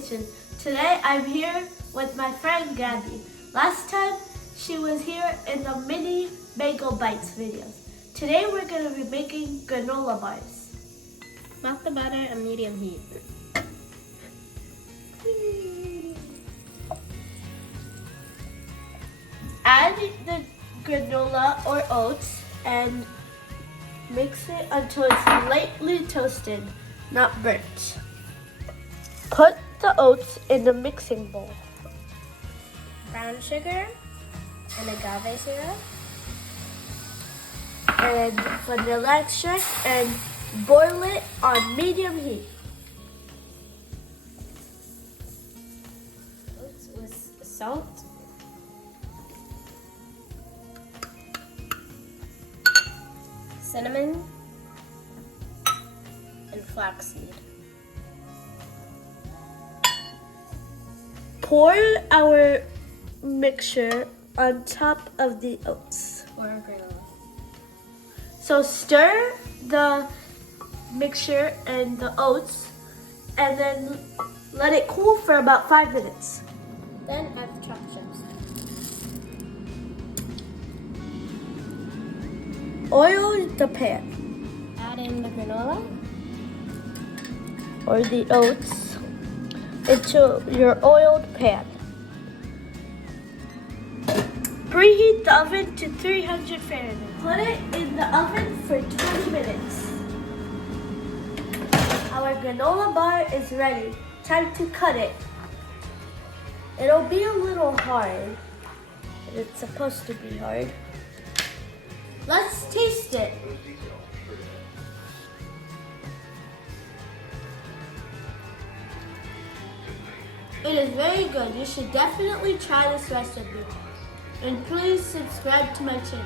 kitchen. Today I'm here with my friend Gabby. Last time she was here in the mini bagel bites videos. Today we're going to be making granola bars. Melt the butter at medium heat. Add the granola or oats and mix it until it's lightly toasted, not burnt. Put the oats in the mixing bowl. Brown sugar and agave syrup. And vanilla extract and boil it on medium heat. Oats with salt. Cinnamon and flaxseed. Pour our mixture on top of the oats. Or granola. So stir the mixture and the oats and then let it cool for about 5 minutes. Then add the chocolate chips. Oil the pan Add in the granola. or the oats into your oiled pan. Preheat the oven to 300 Fahrenheit. Put it in the oven for 20 minutes. Our granola bar is ready. Time to cut it. It'll be a little hard. It's supposed to be hard. Let's taste it. It is very good. You should definitely try this recipe. And please subscribe to my channel.